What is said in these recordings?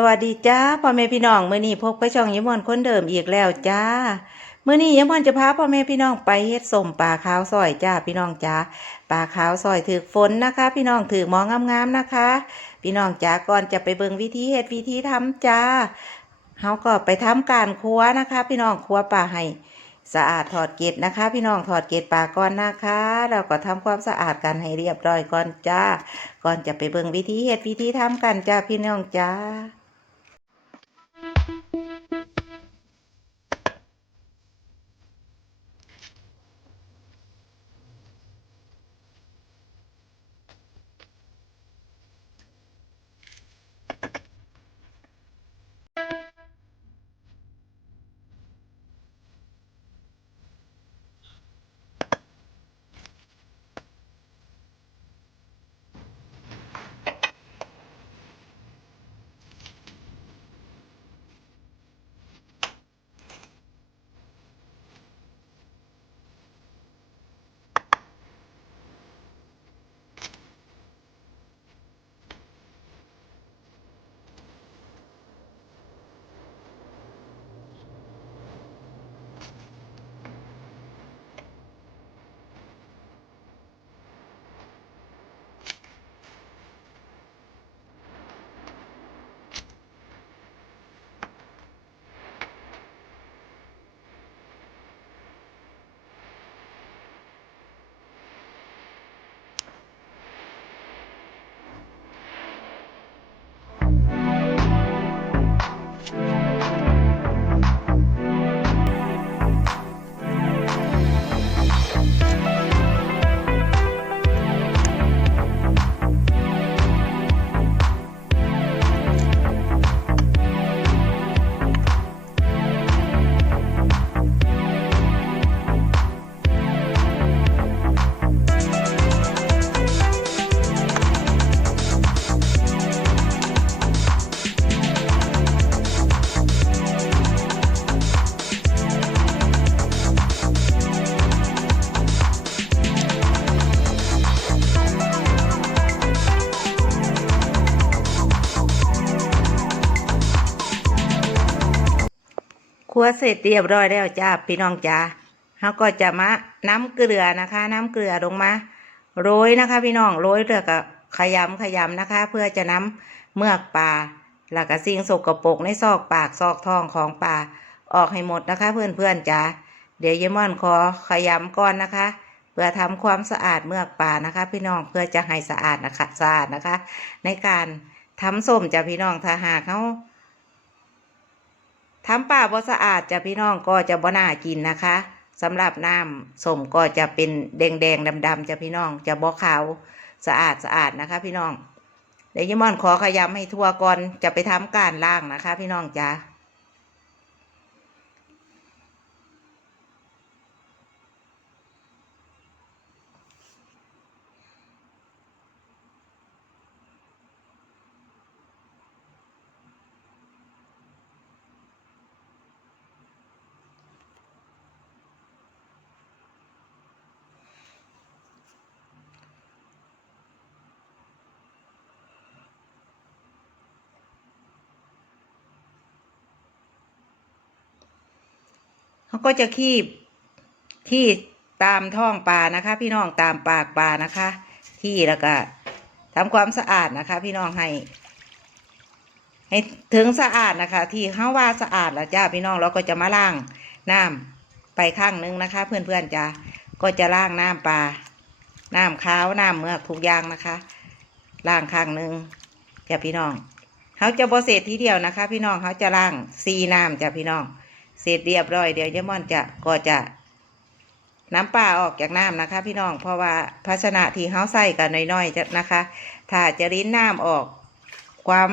สวัสดีจ้าพ่อแม่พี่น้องมื้อนี้พบกับช่องยมอนคนเดิมอีกแล้วจ้าเมื้อนี้ยมอนจะพาพ่อแม่พี่น้องไปเฮ็ดสมปลาขาวซอยจ้าพี่น้องจ้าปลาขาวซอยถือฝนนะคะ พี่น้องถือมองงามๆนะคะ พี่น้องจ้าก่อนจะไปเบิ่งวิธีเฮ็ดวิธีทำจ้าเฮาก็ไปทำการครัวนะคะ พี่น้องครัวปลาให้สะอาดถอดเกล็ดนะคะ พี่น้องถอดเกล็ดปลาก่อนนะคะ เราก็ทำความสะอาดกันให้เรียบร้อยก่อนจ้าก่อนจะไปเบิ่งวิธีเฮ็ดวิธีทำกันจ้าพี่น้องจ้า ครัวเสร็จเรียบร้อยแล้วจ้าพี่น้องจ้าเขาก็จะมาน้ำเกลือนะคะ น้ำเกลือลงมาโรยนะคะ พี่น้องโรยเลือกับขยำขยำนะคะ เพื่อจะน้ำเมือกปลาแล้วก็สิ่งสกปรกในซอกปากซอกท้องของปลาออกให้หมดนะคะ เพื่อนเพื่อนๆจ้าเดี๋ยวเยมอนขอขยำก่อนนะคะเพื่อทำความสะอาดเมือกปลานะคะ พี่น้องเพื่อจะให้สะอาดนะคะสะอาดนะคะ ในการทำส้มจ้าพี่น้องถ้าหากเขา ทำป่าบ่สะอาดจะพี่น้องก็จะบ่น่ากินนะคะสำหรับน้ำส้มก็จะเป็นแดงแดงดำดำจะพี่น้องจะบ่ขาวสะอาดสะอาดนะคะ พี่น้องเดี๋ยวยายมอนขอขยำให้ทั่วก่อนจะไปทำการล่างนะคะ พี่น้องจ้า เขาก็จะคีบที่ตามท้องปลานะคะ พี่น้องตามปากปลานะคะที่แล้วก็ทำความสะอาดนะคะ พี่น้องให้ ให้ถึงสะอาดนะคะ ที่เขาว่าสะอาดแล้วจ้าพี่น้องเราก็จะมาล้างน้ำไปข้างนึงนะคะ เพื่อนๆจ้าก็จะล้างน้ำปลาน้ำขาวน้ำเมือกทุกอย่างนะคะล้างข้างนึงจ้าพี่น้องเขาจะบเสร็จทีเดียวนะคะ พี่น้องเขาจะล้างซีน้ำจ้าพี่น้อง เสร็จเรียบร้อยเดี๋ยวยายม่อนจะก็จะน้ำปลาออกจากน้ำนะคะ พี่น้องเพราะว่าภาชนะที่เขาใส่กันน้อยๆจะนะคะ ถ้าจะริ้นน้ำออก ความ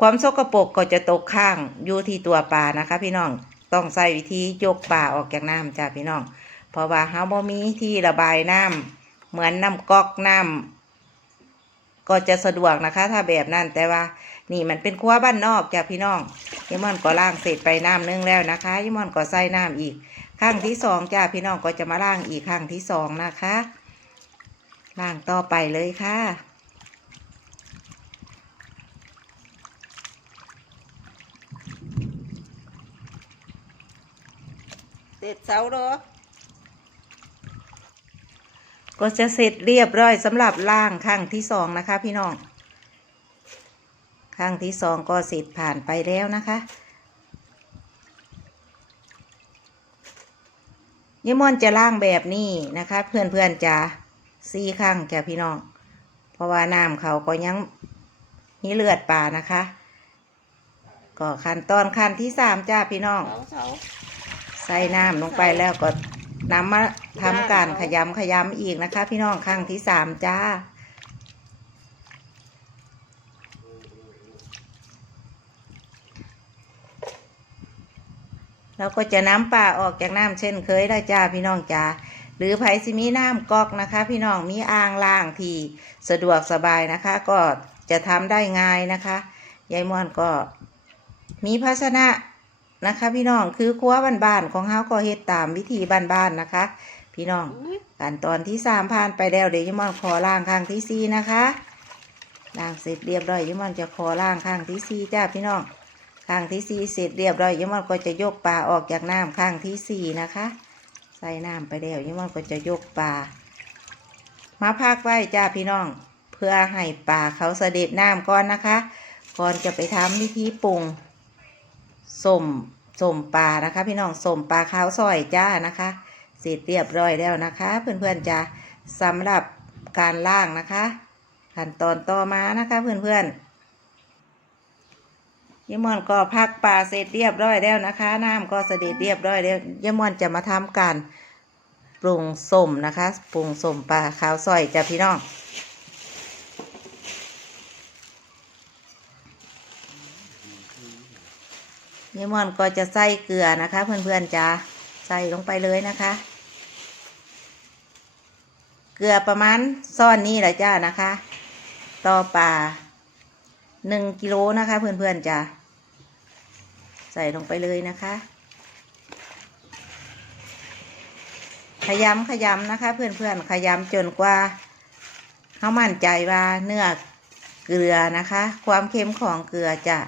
ความสกปรกก็จะตกข้างอยู่ที่ตัวปลานะคะ พี่น้องต้องใส่วิธียกปลาออกจากน้ำจ้าพี่น้อง เพราะว่าเขาบ่มีที่ระบายน้ำเหมือนน้ำก๊อกน้ำก็จะสะดวกนะคะ ถ้าแบบนั้นแต่ว่า นี่มันเป็นครัวบ้านนอกจ้ะพี่น้องยี่มอนก็ล่างเสร็จไปน้ำนึงแล้วนะคะยี่มอนก็ใส่น้ำอีกข้างที่สองจ้ะพี่น้องก็จะมาล่างอีกข้างที่สองนะคะล่างต่อไปเลยค่ะเสร็จเช้าเนาะก็จะเสร็จเรียบร้อยสำหรับล่างข้างที่สองนะคะ พี่น้อง ข้างที่สองก็เสร็จผ่านไปแล้วนะคะยี่มอนจะล่างแบบนี้นะคะ เพื่อนเพื่อนๆจะซีข้างจ้ะพี่น้อง เพราะว่าน้ำเขาก็ยังมีเลือดป่านะคะ ก็ขั้นตอนขั้นที่สามจ้าพี่น้อง ใส่น้ำลงไปแล้วก็นำมาทำการขยำขยำอีกนะคะ พี่น้องครั้งที่สามจ้า เราก็จะน้ำปลาออกจากน้ำเช่นเคยได้จ้าพี่น้องจ้าหรือไผสิมีน้ำก๊อกนะคะ พี่น้องมีอ่างล่างที่สะดวกสบายนะคะ ก็จะทำได้ง่ายนะคะยายม่อนก็มีภาชนะนะคะ พี่น้องคือครัวบ้านๆของเฮาก็เฮ็ดตามวิธีบ้านๆนะคะ พี่น้องอุ๊ยขั้นตอนที่สามผ่านไปแล้วเดี๋ยวยายมอนขอล่างข้างที่สี่นะคะล่างเสร็จเรียบร้อยยายมอนจะขอล่างข้างที่สี่จ้าพี่น้อง ข้างที่สี่เสร็จเรียบร้อยยมอนก็จะยกปลาออกจากน้ำข้างที่สี่นะคะ ใส่น้ำไปแล้วยมอนก็จะยกปลามาพักไว้จ้าพี่น้อง เพื่อให้ปลาเขาเสด็จน้ำก่อนนะคะ ก่อนจะไปทำวิธีปรุงส้มส้มปลานะคะ พี่น้องส้มปลาขาวซอยจ้านะคะ เสร็จเรียบร้อยแล้วนะคะ เพื่อนๆจะสำหรับการล่างนะคะ ขั้นตอนต่อมานะคะเพื่อนๆ ยมอนก็พักปลาเสร็จเรียบร้อยแล้วนะคะ น้ำก็เสด็จเรียบร้อยแล้วยมอนจะมาทำการปรุงส้มนะคะ ปรุงส้มปลาขาวซอยจ้ะพี่น้องยมอนก็จะใส่เกลือนะคะ เพื่อนๆจะใส่ลงไปเลยนะคะ เกลือประมาณซ่อนนี้แหละจ้านะคะ ต่อป่าหนึ่งกิโลนะคะ เพื่อนๆจะใส่ลงไปเลยนะคะ ขยำขยำนะคะ เพื่อนๆขยำจนกว่าเขามั่นใจว่าเนื้อเกลือนะคะ ความเค็มของเกลือจะ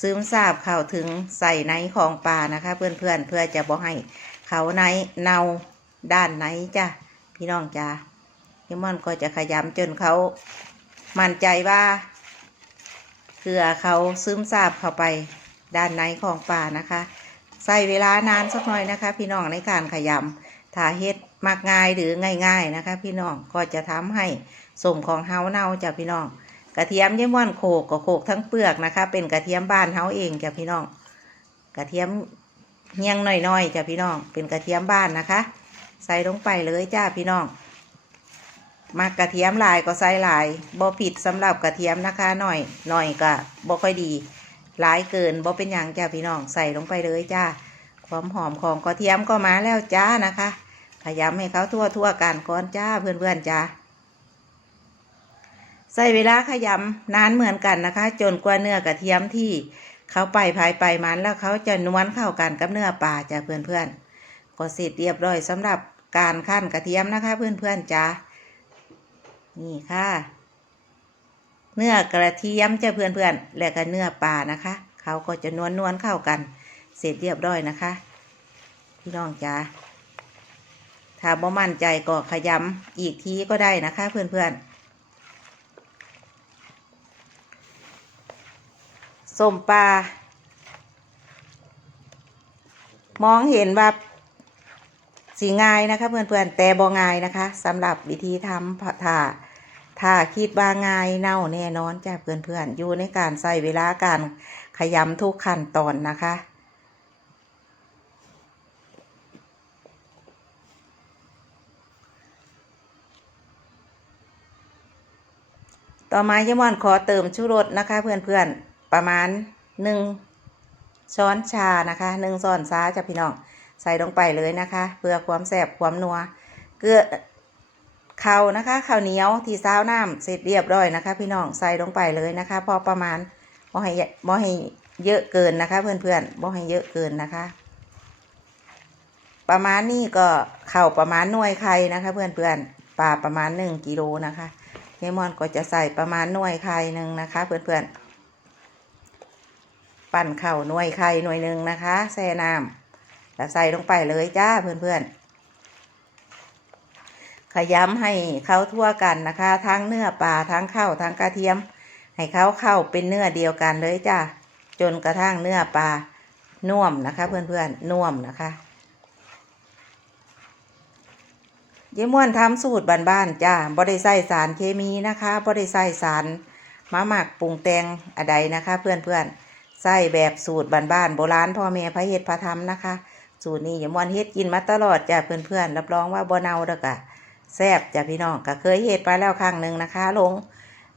ซึมซาบเข้าถึงใส่ในของปลานะคะ เพื่อนๆเพื่อจะบอกให้เขาในเนาด้านไหนจ้ะพี่น้องจ้ะยมอนก็จะขยำจนเขามั่นใจว่าเกลือเขาซึมซาบเข้าไป ด้านในของปลานะคะใส่เวลานานสักหน่อยนะคะ พี่น้องในการขยำถ้าเฮ็ดมักง่ายหรือง่ายๆนะคะ พี่น้องก็จะทำให้สมของเฮาเน่าจ้ะพี่น้อง กระเทียมยี่ม่อนโขกก็โขกทั้งเปลือกนะคะ เป็นกระเทียมบ้านเฮาเองจ้ะพี่น้อง กระเทียมเฮียงหน่อยๆจ้ะพี่น้อง เป็นกระเทียมบ้านนะคะ ใส่ลงไปเลยจ้าพี่น้องมากกระเทียมหลายก็ใส่หลายบ่ผิดสำหรับกระเทียมนะคะหน่อยหน่อยก็บ่ค่อยดี หลายเกินบ่เป็นหยังจ้าพี่น้องใส่ลงไปเลยจ้าความหอมของกระเทียมก็มาแล้วจ้านะคะขยำให้เขาทั่วทั่วๆกันก่อนจ้าเพื่อนๆจ้าใส่เวลาขยำนานเหมือนกันนะคะ จนกว่าเนื้อกระเทียมที่เขาไปภายไปมันแล้วเขาจะนวลเข้ากันกับเนื้อปลาจ้ะเพื่อนๆก็เสร็จเรียบร้อยสำหรับการขั้นกระเทียมนะคะ เพื่อนๆจ้านี่ค่ะ เนื้อกระเทียมจ้ะเพื่อนๆ และก็เนื้อปลานะคะ เขาก็จะนวลนวลเข้ากัน เสร็จเรียบร้อยนะคะ พี่น้องจ้าถ้าบ่มั่นใจก็ขยำอีกทีก็ได้นะคะ เพื่อนๆส้มปลามองเห็นว่าสีง่ายนะคะ เพื่อนๆแต่บ่ง่ายนะคะสำหรับวิธีทำถ้า ถ้าคิดว่าง่ายเน่าแน่นอนจ้ะเพื่อนๆอยู่ในการใส่เวลาการขยำทุกขั้นตอนนะคะต่อมายมอนขอเติมชูรสนะคะ เพื่อนๆประมาณหนึ่งช้อนชานะคะหนึ่งช้อนซ้าจะพี่น้องใส่ลงไปเลยนะคะ เพื่อความแซ่บความนัว เกลือ ข้าวนะคะข้าวเหนียวที่ซาวน้ำเสร็จเรียบร้อยนะคะ พี่น้องใส่ลงไปเลยนะคะ พอประมาณบ่ให้บ่ให้เยอะเกินนะคะ เพื่อนๆบ่ให้เยอะเกินนะคะ ประมาณนี้ก็เข่าวประมาณหน่วยไข่นะคะ เพื่อนๆปลาประมาณหนึ่งกิโลนะคะเฮมอนก็จะใส่ประมาณหน่วยไข่หนึ่งนะคะ เพื่อนๆปั่นเข่าหน่วยไข่หน่วยหนึ่งนะคะแช่น้ำแล้วใส่ลงไปเลยจ้าเพื่อนๆ ขย้ำให้เขาทั่วกันนะคะ ทั้งเนื้อปลาทั้งข้าวทั้งกระเทียม ให้เขาเข้าเป็นเนื้อเดียวกันเลยจ้าจนกระทั่งเนื้อปลาน่วมนะคะ เพื่อนๆน่วมนะคะยี่ม่วนทำสูตรบ้านๆจ้าบ่ได้ใส่สารเคมีนะคะบ่ได้ใส่สารมาหมักปรุงแต่งอะไรนะคะ เพื่อนๆใส่แบบสูตรบ้านๆโบราณพ่อแม่พระเฮ็ดพระทำนะคะ สูตรนี้ยี่ม่วนเฮ็ดกินมาตลอดจ้าเพื่อนๆรับรองว่าบ่เน่าเด้อกะ แซ่บจ้ะพี่น้องก็เคยเฮ็ดไปแล้วครั้งหนึ่งนะคะ ลง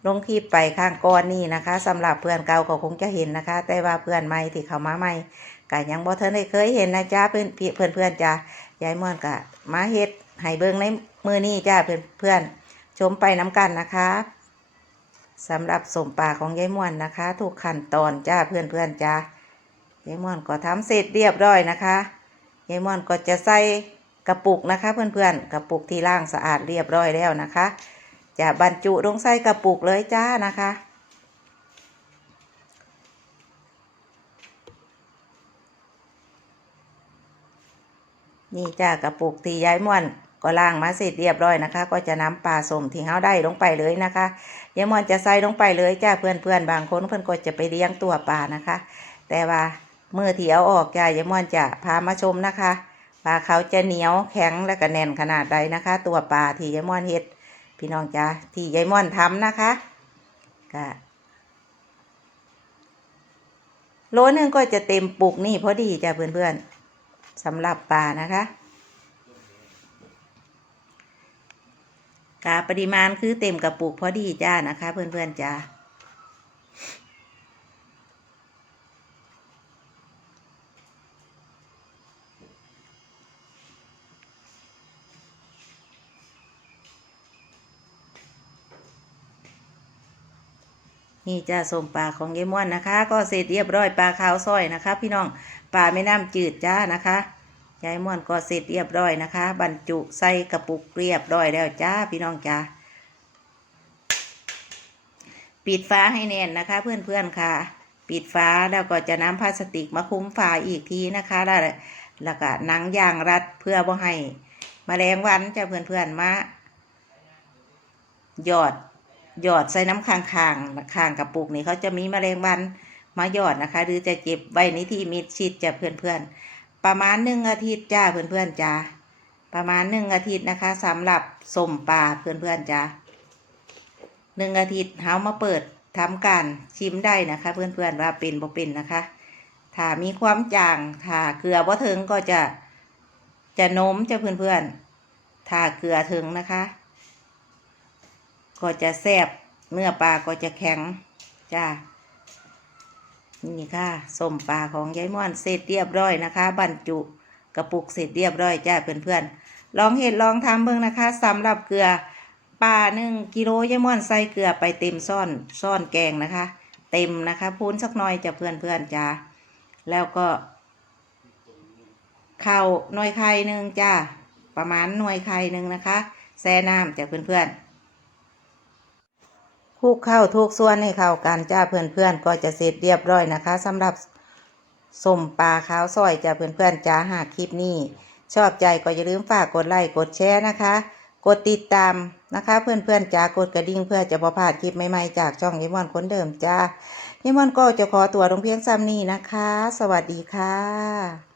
ลงคลิปไปข้างก้อนนี่นะคะสำหรับเพื่อนเก่าก็คงจะเห็นนะคะ แต่ว่าเพื่อนใหม่ที่เข้ามาใหม่ก็ยังบ่เทินได้เคยเห็นนะจ้าเพื่อนเพื่อนเพื่อนจ้ายายม่วนก็มาเฮ็ดให้เบิ่งในมือนี้จ้าเพื่อนเพื่อนชมไปน้กันนะคะสำหรับสมปลาของยายม่วนนะคะทุกขั้นตอนจ้าเพื่อนเพื่อนจ้ายายม่วนก็ทำเสร็จเรียบร้อยนะคะยายม่วนก็จะใส่ กระปุกนะคะเพื่อนๆกระปุกที่ล่างสะอาดเรียบร้อยแล้วนะคะ จะบรรจุลงใส่กระปุกเลยจ้านะคะ นี่จ้ากระปุกที่ย้ายม่วนก็ล้างมาเสร็จเรียบร้อยนะคะ ก็จะนำปลาสมที่เขาได้ลงไปเลยนะคะยายม่วนจะใส่ลงไปเลยจ้าเพื่อนๆบางคนเพื่อนก็จะไปเลี้ยงตัวปลานะคะ แต่ว่าเมื่อที่เอาออกจ้ายายม่วนจะพามาชมนะคะ ปลาเขาจะเหนียวแข็งและก็แน่นขนาดใดนะคะ ตัวปลาที่ยายม่วนเฮ็ด พี่น้องจ้าที่ยายม่อนทำนะคะก็โลนึงก็จะเต็มปุกนี่พอดีจ้ะเพื่อนๆสำหรับปลานะคะกาปริมาณคือเต็มกระปุกพอดีจ้านะคะ เพื่อนๆจ้า นี่จ้าส้มปลาของยายม่วนนะคะ ก็เสร็จเรียบร้อยปลาขาวซอยนะคะ พี่น้องปลาแม่น้ำจืดจ้านะคะยายม่วนก็เสร็จเรียบร้อยนะคะ บรรจุใส่กระปุกเรียบร้อยแล้วจ้าพี่น้องจ้าปิดฝาให้แน่นนะคะ เพื่อนๆค่ะ ปิดฝาแล้วก็จะน้ำพลาสติกมาคลุมฝาอีกทีนะคะแล้วแล้วก็หนังยางรัดเพื่อบ่ให้มแมลงวันจะเพื่อนๆมาหยอด หยอดใส่น้ำค้างคางๆข้างกระปุกนี่เขาจะมีมแมลงวันมาหยอดนะคะ หรือจะเก็บไว้ในที่มิดชิดจะเพื่อนๆ ประมาณหนึ่งอาทิตย์จ้าเพื่อนๆจ้าประมาณหนึ่งอาทิตย์นะคะสำหรับสมปลาเพื่อนๆจ้าหนึ่งอาทิตย์เฮามาเปิดทำการชิมได้นะคะ เพื่อนๆว่าเป็นบ่เป็นนะคะ ถ้ามีความจางถ้าเกลือบ่ถึงก็จะจะโน้มจะเพื่อนๆถ้าเกลือถึงนะคะ ก็จะแซบเนื้อปลาก็จะแข็งจ้านี่ค่ะส้มปลาของยายม่อนเสร็จเรียบร้อยนะคะ บรรจุกระปุกเสร็จเรียบร้อยจ้าเพื่อนๆลองเห็ดลองทำเบิ่งนะคะสำหรับเกลือปลาหนึ่งกิโลยายม่อนใส่เกลือไปเต็มซ่อนซ่อนแกงนะคะ เต็มนะคะพูนสักหน่อยจะเพื่อนเพื่อนๆจ้าแล้วก็ข้าวหน่วยไข่หนึ่งจ้าประมาณหน่วยไข่หนึ่งนะคะแช่น้ำจ้ะเพื่อนเพื่อนๆ คลุกเข้าทุกส่วนให้เข้ากันจ้าเพื่อนเพื่อนๆก็จะเสร็จเรียบร้อยนะคะสำหรับสมปลาขาวซอยจ้าเพื่อนเพื่อนๆจ้าหากคลิปนี้ ชอบใจก็อย่าลืมฝากกดไลค์กดแชร์นะคะ กดติดตามนะคะ เพื่อนๆจ้ากดกระดิ่งเพื่อจะบ่พลาดคลิปใหม่ๆจากช่องยิมอนคนเดิมจ้ายิมอนก็จะขอตัวลงเพียงซ้ำนี้นะคะ สวัสดีค่ะ